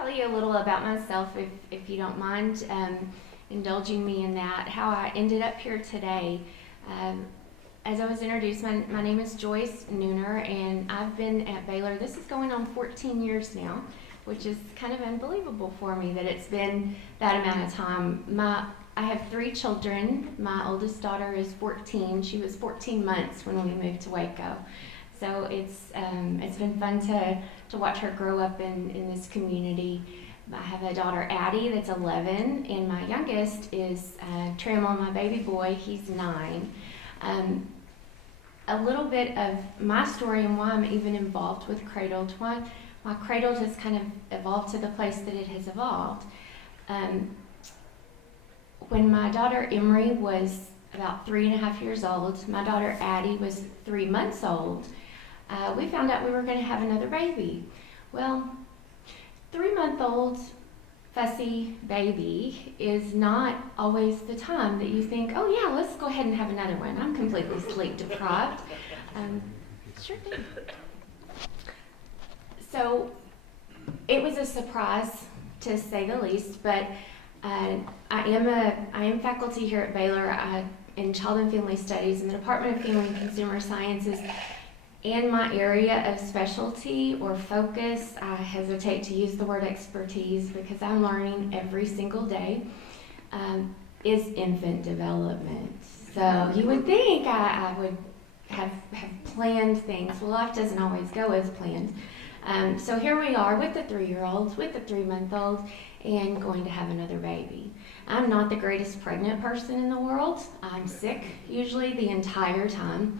tell you a little about myself, if you don't mind indulging me in that, how I ended up here today. Um, as I was introduced, my name is Joyce Nuner, and I've been at Baylor. This is going on 14 years now, which is kind of unbelievable for me that it's been that amount of time. I have 3 children. My oldest daughter is 14. She was 14 months when we moved to Waco. So it's been fun to watch her grow up in this community. I have a daughter, Addie, that's 11, and my youngest is Trammell, my baby boy. He's 9. A little bit of my story and why I'm even involved with Cradled. Why Cradled has kind of evolved to the place that it has evolved. When my daughter Emery was about 3.5 years old, my daughter Addie was 3 months old, we found out we were going to have another baby. Well, 3-month-old fussy baby is not always the time that you think, oh yeah, let's go ahead and have another one. I'm completely sleep deprived. Sure thing. So it was a surprise, to say the least, but I am faculty here at Baylor in Child and Family Studies in the Department of Family and Consumer Sciences. And my area of specialty or focus, I hesitate to use the word expertise because I'm learning every single day, is infant development. So you would think I would have planned things. Well, life doesn't always go as planned. So here we are with the 3-year-old, with the 3-month-old, and going to have another baby. I'm not the greatest pregnant person in the world. I'm sick usually the entire time.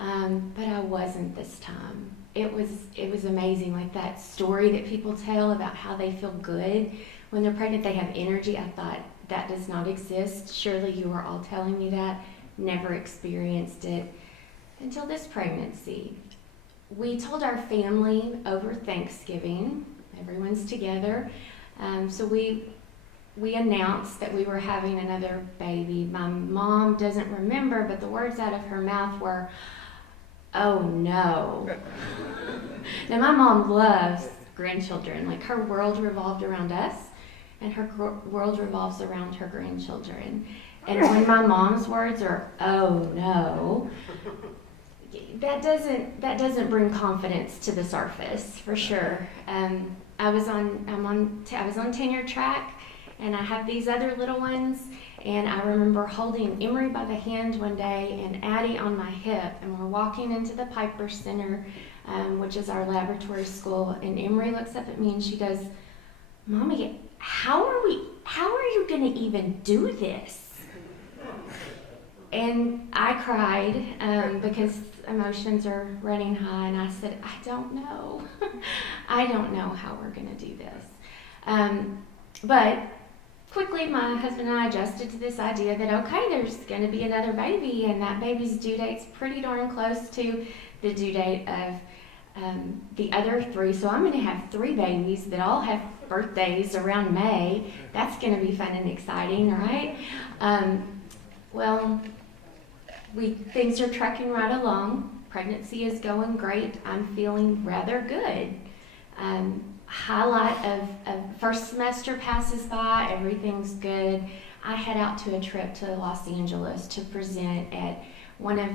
But I wasn't this time. It was amazing, like that story that people tell about how they feel good when they're pregnant, they have energy. I thought, that does not exist. Surely you are all telling me that. Never experienced it until this pregnancy. We told our family over Thanksgiving, everyone's together, so we announced that we were having another baby. My mom doesn't remember, but the words out of her mouth were, "Oh no." Now my mom loves grandchildren. Like her world revolved around us, and her world revolves around her grandchildren. And when my mom's words are, "Oh no," that doesn't bring confidence to the surface for sure. I was on tenure track, and I have these other little ones. And I remember holding Emery by the hand one day and Addie on my hip, and we're walking into the Piper Center, which is our laboratory school, and Emery looks up at me and she goes, "Mommy, how are you going to even do this?" And I cried because emotions are running high, and I said, "I don't know. I don't know how we're going to do this." But quickly, my husband and I adjusted to this idea that, okay, there's going to be another baby, and that baby's due date's pretty darn close to the due date of the other 3. So I'm going to have 3 babies that all have birthdays around May. That's going to be fun and exciting, right? Well, things are trucking right along. Pregnancy is going great. I'm feeling rather good. Highlight of first semester passes by, everything's good. I head out to a trip to Los Angeles to present at one of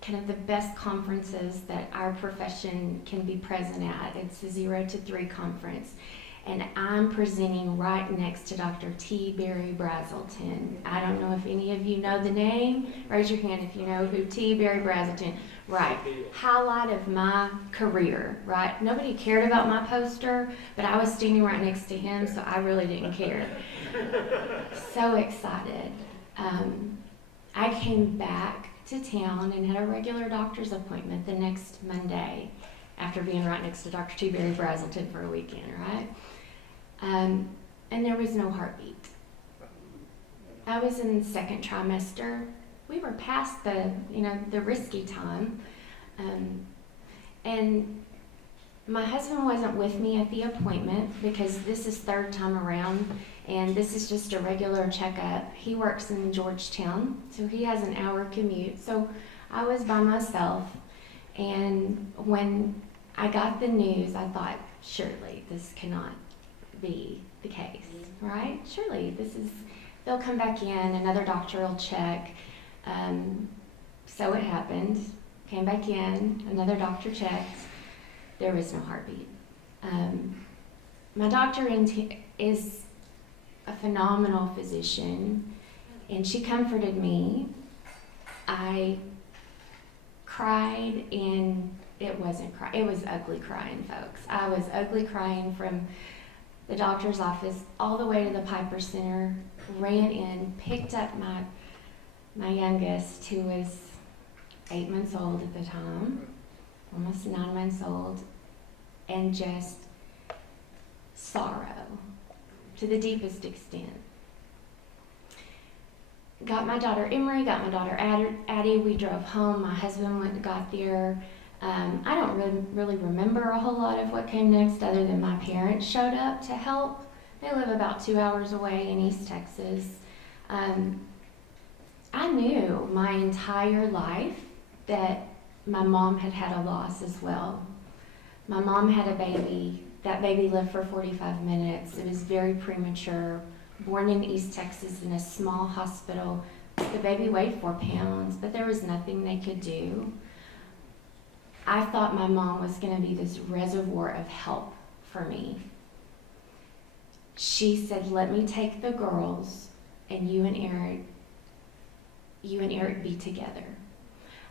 kind of the best conferences that our profession can be present at. It's the 0 to 3 conference. And I'm presenting right next to Dr. T. Barry Brazelton. I don't know if any of you know the name. Raise your hand if you know who T. Barry Brazelton. Right. Highlight of my career, right? Nobody cared about my poster, but I was standing right next to him, so I really didn't care. So excited. I came back to town and had a regular doctor's appointment the next Monday after being right next to Dr. T. Barry Brazelton for a weekend, right? And there was no heartbeat. I was in the 2nd trimester. We were past the risky time. And my husband wasn't with me at the appointment because this is 3rd time around, and this is just a regular checkup. He works in Georgetown, so he has an hour commute. So I was by myself, and when I got the news, I thought, surely this cannot be the case, right? Surely they'll come back in, another doctor will check. So it happened. Came back in, another doctor checked. There was no heartbeat. My doctor is a phenomenal physician, and she comforted me. I cried, and it wasn't crying. It was ugly crying, folks. I was ugly crying from the doctor's office all the way to the Piper Center, ran in, picked up my youngest, who was 8 months old at the time, almost 9 months old, and just sorrow to the deepest extent. Got my daughter Emery, got my daughter Addie. We drove home. My husband went and got there. I don't really remember a whole lot of what came next, other than my parents showed up to help. They live about 2 hours away in East Texas. I knew my entire life that my mom had had a loss as well. My mom had a baby. That baby lived for 45 minutes. It was very premature. Born in East Texas in a small hospital. The baby weighed 4 pounds, but there was nothing they could do. I thought my mom was going to be this reservoir of help for me. She said, let me take the girls and you and Eric be together.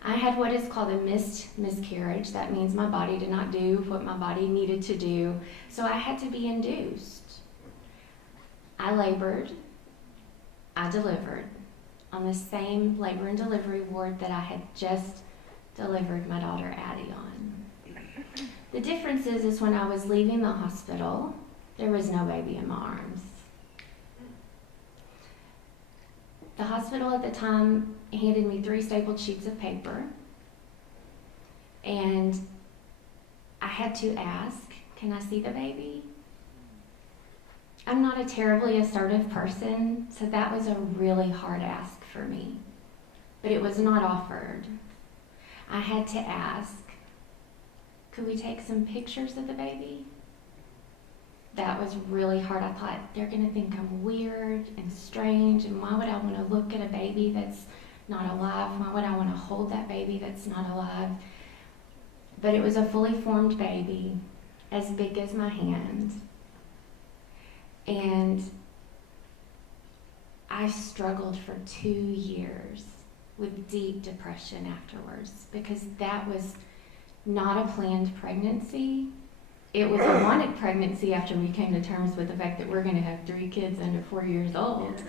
I had what is called a missed miscarriage. That means my body did not do what my body needed to do, so I had to be induced. I labored, I delivered on the same labor and delivery ward that I had just delivered my daughter Addie on. The difference is when I was leaving the hospital, there was no baby in my arms. The hospital at the time handed me 3 stapled sheets of paper, and I had to ask, can I see the baby? I'm not a terribly assertive person, so that was a really hard ask for me, but it was not offered. I had to ask, could we take some pictures of the baby? That was really hard. I thought, they're going to think I'm weird and strange, and why would I want to look at a baby that's not alive? Why would I want to hold that baby that's not alive? But it was a fully formed baby, as big as my hand. And I struggled for 2 years with deep depression afterwards, because that was not a planned pregnancy. It was a wanted pregnancy after we came to terms with the fact that we're going to have 3 kids under 4 years old.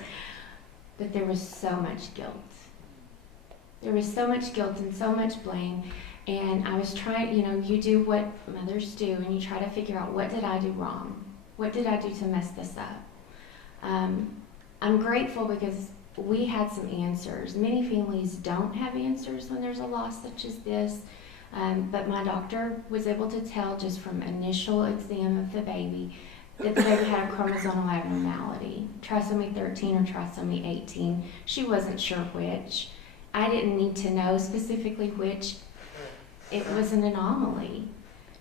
But there was so much guilt. There was so much guilt and so much blame. And I was trying, you do what mothers do, and you try to figure out, what did I do wrong? What did I do to mess this up? I'm grateful because we had some answers. Many families don't have answers when there's a loss such as this. But my doctor was able to tell just from initial exam of the baby that the baby had a chromosomal abnormality, trisomy 13 or trisomy 18. She wasn't sure which. I didn't need to know specifically which. It was an anomaly.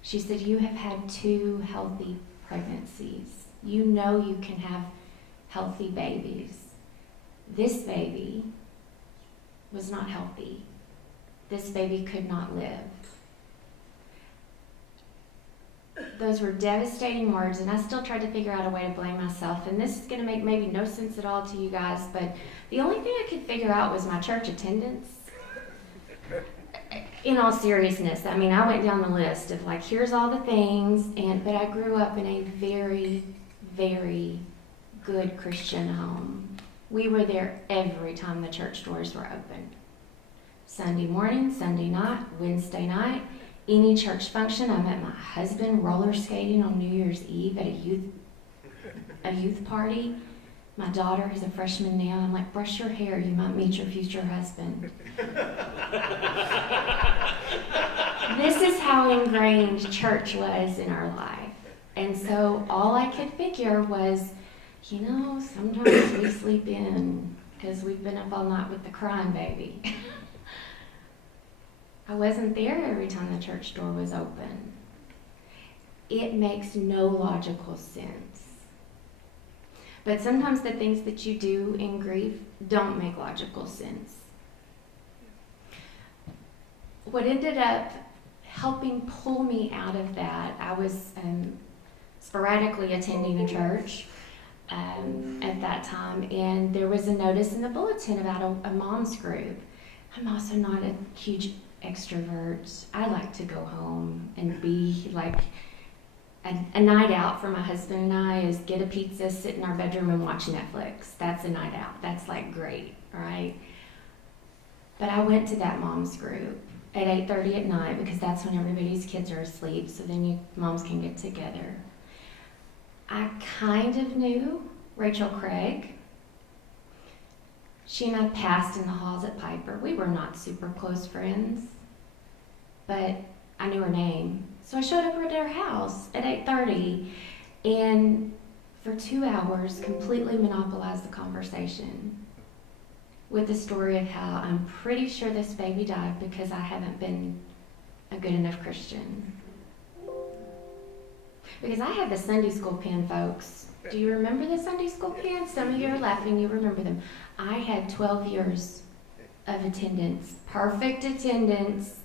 She said, you have had 2 healthy pregnancies. You know you can have healthy babies. This baby was not healthy. This baby could not live. Those were devastating words, and I still tried to figure out a way to blame myself. And this is going to make maybe no sense at all to you guys, but the only thing I could figure out was my church attendance. In all seriousness, I went down the list of here's all the things, but I grew up in a very, very good Christian home. We were there every time the church doors were open. Sunday morning, Sunday night, Wednesday night, any church function. I met my husband roller skating on New Year's Eve at a youth party. My daughter, who's a freshman now, I'm like, brush your hair, you might meet your future husband. This is how ingrained church was in our life. And so all I could figure was, sometimes we sleep in because we've been up all night with the crying baby. I wasn't there every time the church door was open. It makes no logical sense But sometimes the things that you do in grief don't make logical sense. What ended up helping pull me out of that, I was sporadically attending a church at that time, and there was a notice in the bulletin about a mom's group. I'm also not a huge extrovert. I like to go home and be like a night out for my husband and I is get a pizza, sit in our bedroom and watch Netflix. That's a night out. That's like great, right? But I went to that mom's group at 8:30 at night because that's when everybody's kids are asleep, so then moms can get together. I kind of knew Rachel Craig. She and I passed in the halls at Piper. We were not super close friends, but I knew her name. So I showed up at her house at 8:30 and for 2 hours completely monopolized the conversation with the story of how I'm pretty sure this baby died because I haven't been a good enough Christian. Because I had the Sunday school pen, folks. Do you remember the Sunday school pen? Some of you are laughing, you remember them. I had 12 years of attendance, perfect attendance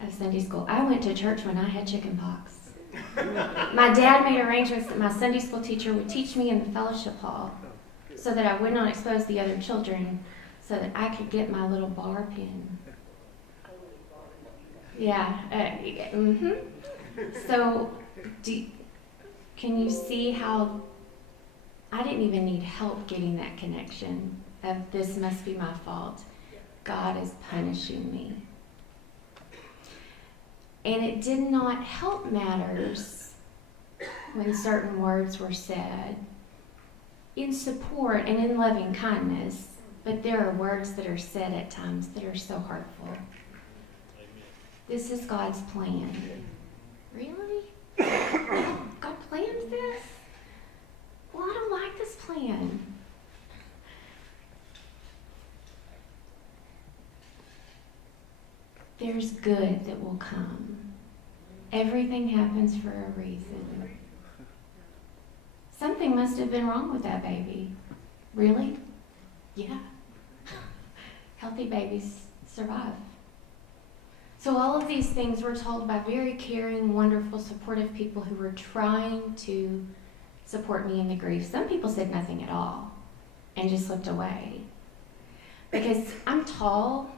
of Sunday school. I went to church when I had chicken pox. My dad made arrangements that my Sunday school teacher would teach me in the fellowship hall so that I would not expose the other children so that I could get my little bar pen. Yeah. So, can you see how I didn't even need help getting that connection of this must be my fault. God is punishing me. And it did not help matters when certain words were said in support and in loving kindness, but there are words that are said at times that are so hurtful. This is God's plan. Really? God planned this? Well, I don't like this plan. There's good that will come. Everything happens for a reason. Something must have been wrong with that baby. Really? Yeah. Healthy babies survive. So all of these things were told by very caring, wonderful, supportive people who were trying to support me in the grief. Some people said nothing at all and just looked away. Because I'm tall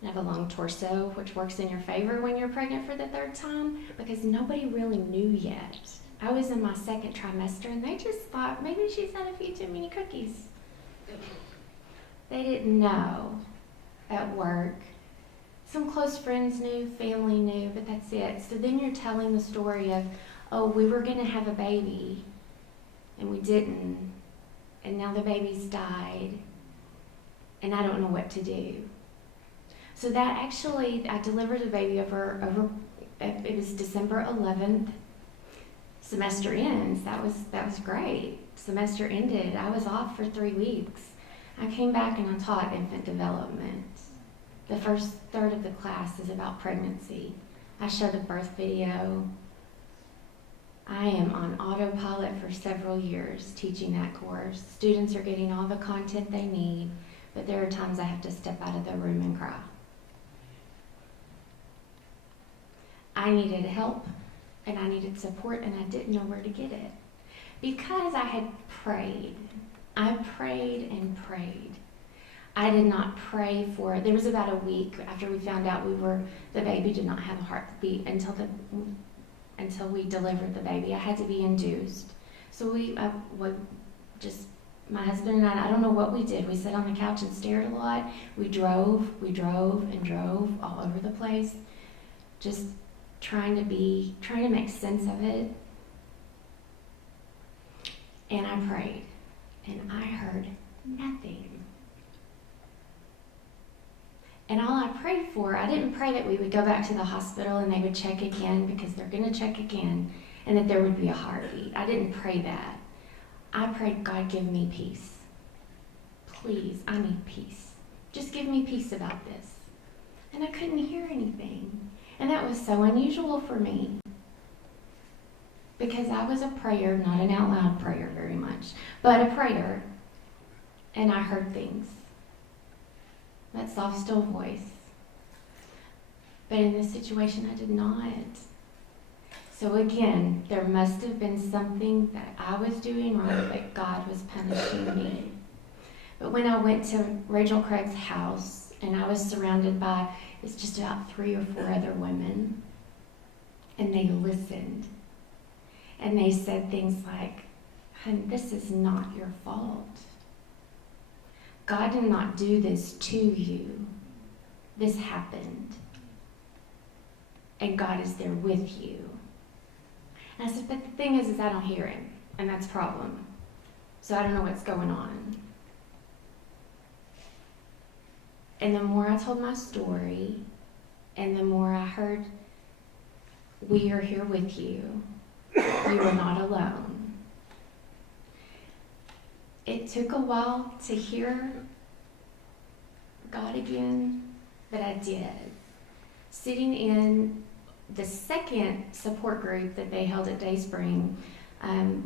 and I have a long torso, which works in your favor when you're pregnant for the 3rd time, because nobody really knew yet. I was in my 2nd trimester and they just thought maybe she's had a few too many cookies. They didn't know at work. Some close friends knew, family knew, but that's it. So then you're telling the story of, oh, we were going to have a baby, and we didn't, and now the baby's died, and I don't know what to do. So that actually, I delivered the baby over it was December 11th. Semester ends. That was great. Semester ended. I was off for 3 weeks. I came back and I taught infant development. The first third of the class is about pregnancy. I showed a birth video. I am on autopilot for several years teaching that course. Students are getting all the content they need, but there are times I have to step out of the room and cry. I needed help and I needed support and I didn't know where to get it. Because I had prayed. I prayed and prayed. I did not pray for it. There was about a week after we found out the baby did not have a heartbeat until we delivered the baby. I had to be induced. So my husband and I don't know what we did. We sat on the couch and stared a lot. We drove and drove all over the place, just trying to make sense of it. And I prayed, and I heard nothing. And all I prayed for, I didn't pray that we would go back to the hospital and they would check again, because they're going to check again, and that there would be a heartbeat. I didn't pray that. I prayed, God, give me peace. Please, I need peace. Just give me peace about this. And I couldn't hear anything. And that was so unusual for me, because I was a prayer, not an out loud prayer very much. much, but a prayer, and I heard things. That soft, still voice. But in this situation, I did not. So again, there must have been something that I was doing wrong, but God was punishing me. But when I went to Rachel Craig's house, and I was surrounded by, it's just about 3 or 4 other women, and they listened. And they said things like, "Hun, this is not your fault. God did not do this to you. This happened. And God is there with you." And I said, "But the thing is I don't hear him, and that's a problem. So I don't know what's going on." And the more I told my story, and the more I heard, "We are here with you. You are not alone." It took a while to hear God again, but I did. Sitting in the second support group that they held at Dayspring,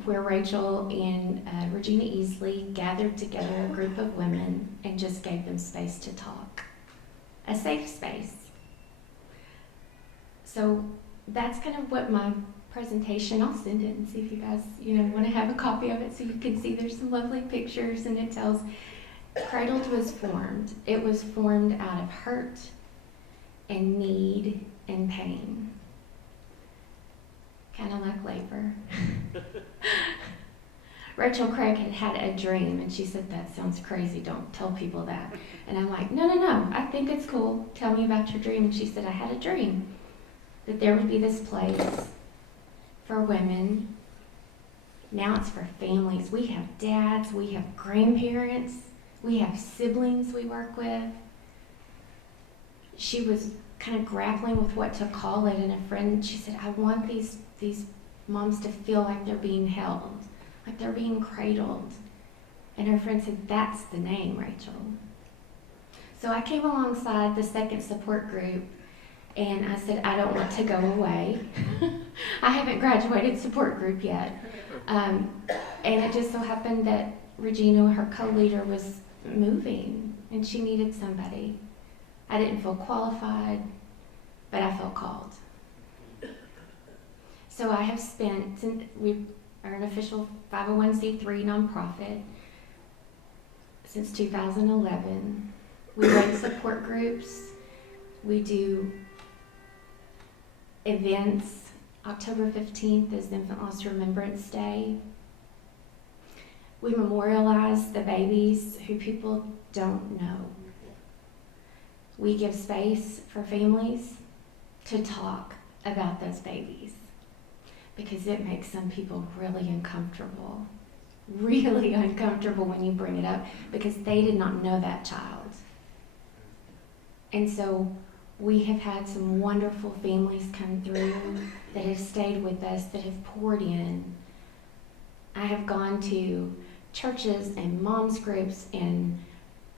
where Rachel and Regina Easley gathered together a group of women and just gave them space to talk. A safe space. So that's kind of what my presentation, I'll send it and see if you guys, want to have a copy of it so you can see there's some lovely pictures, and it tells Cradled was formed. It was formed out of hurt and need and pain. Kind of like labor. Rachel Craig had a dream, and she said, "That sounds crazy, don't tell people that." And I'm like, no, I think it's cool. Tell me about your dream. And she said, "I had a dream that there would be this place for women. Now it's for families. We have dads, we have grandparents, we have siblings we work with." She was kind of grappling with what to call it, and a friend, she said, "I want these moms to feel like they're being held, like they're being cradled." And her friend said, "That's the name, Rachel." So I came alongside the second support group, and I said, "I don't want to go away." I haven't graduated support group yet. And it just so happened that Regina, her co-leader, was moving, and she needed somebody. I didn't feel qualified, but I felt called. So I have spent, we are an official 501c3 nonprofit since 2011. We run support groups. We do events. October 15th is Infant Loss Remembrance Day. We memorialize the babies who people don't know. We give space for families to talk about those babies, because it makes some people really uncomfortable when you bring it up, because they did not know that child. And so we have had some wonderful families come through that have stayed with us, that have poured in. I have gone to churches and moms groups and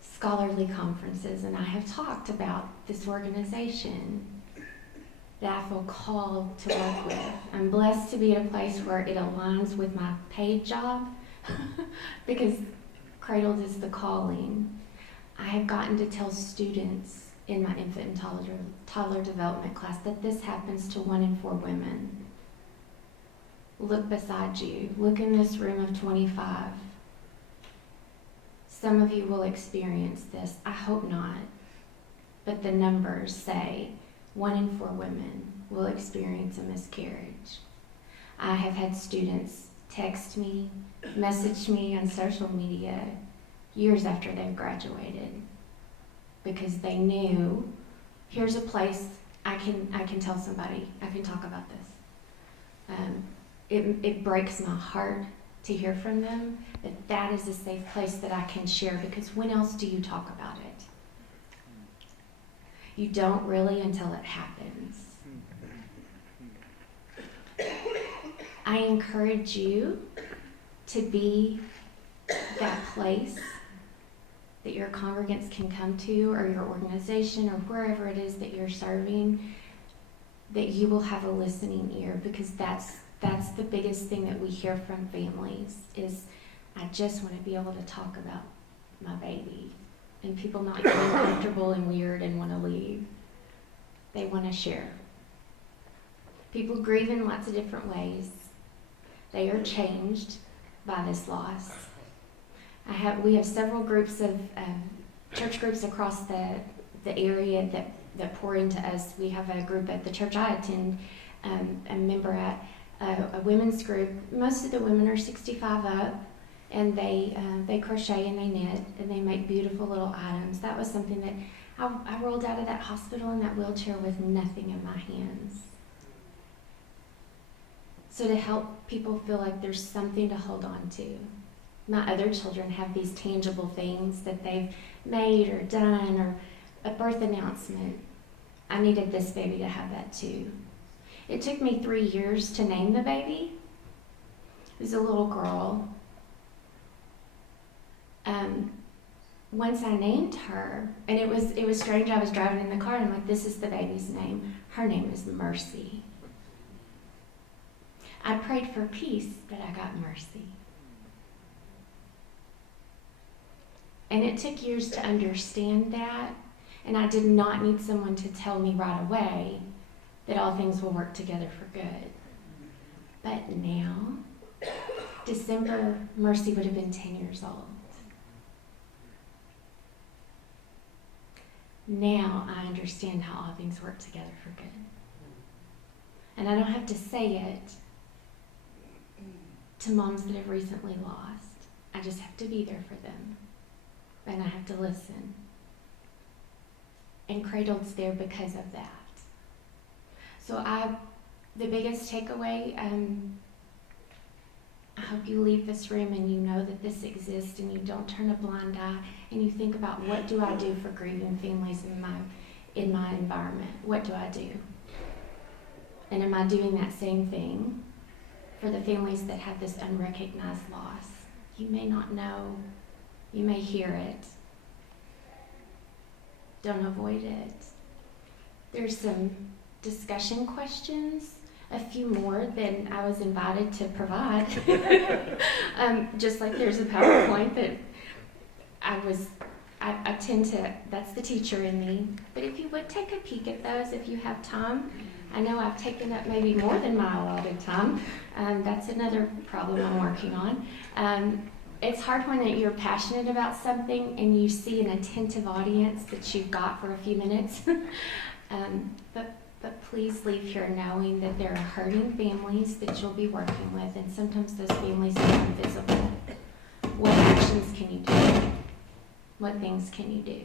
scholarly conferences, and I have talked about this organization that I feel called to work with. I'm blessed to be at a place where it aligns with my paid job because Cradled is the calling. I have gotten to tell students in my infant and toddler development class that this happens to 1 in 4 women. Look beside you. Look in this room of 25. Some of you will experience this. I hope not. But the numbers say 1 in 4 women will experience a miscarriage. I have had students text me, message me on social media years after they've graduated, because they knew, here's a place I can tell somebody, I can talk about this. It breaks my heart to hear from them that is a safe place that I can share, because when else do you talk about it? You don't really until it happens. I encourage you to be that place that your congregants can come to, or your organization, or wherever it is that you're serving, that you will have a listening ear, because that's the biggest thing that we hear from families is, I just want to be able to talk about my baby and people not getting uncomfortable and weird and want to leave. They want to share. People grieve in lots of different ways. They are changed by this loss. We have several groups of church groups across the area that pour into us. We have a group at the church I attend, a member at, a women's group. Most of the women are 65 up, and they crochet and they knit and they make beautiful little items. That was something that I rolled out of that hospital in that wheelchair with nothing in my hands. So to help people feel like there's something to hold on to. My other children have these tangible things that they've made or done, or a birth announcement. I needed this baby to have that too. It took me 3 years to name the baby. It was a little girl. Once I named her, and it was strange, I was driving in the car and I'm like, this is the baby's name. Her name is Mercy. I prayed for peace, but I got mercy. And it took years to understand that, and I did not need someone to tell me right away that all things will work together for good. But now, December, Mercy would have been 10 years old. Now I understand how all things work together for good. And I don't have to say it to moms that have recently lost. I just have to be there for them. And I have to listen. And Cradled's there because of that. So the biggest takeaway, I hope you leave this room and you know that this exists and you don't turn a blind eye and you think about, what do I do for grieving families in my environment? What do I do? And am I doing that same thing for the families that have this unrecognized loss? You may not know. You may hear it. Don't avoid it. There's some discussion questions, a few more than I was invited to provide. Just like there's a PowerPoint that I tend to, that's the teacher in me. But if you would take a peek at those if you have time. I know I've taken up maybe more than my allotted time. That's another problem I'm working on. It's hard when you're passionate about something and you see an attentive audience that you've got for a few minutes. But please leave here knowing that there are hurting families that you'll be working with, and sometimes those families are invisible. What actions can you do? What things can you do?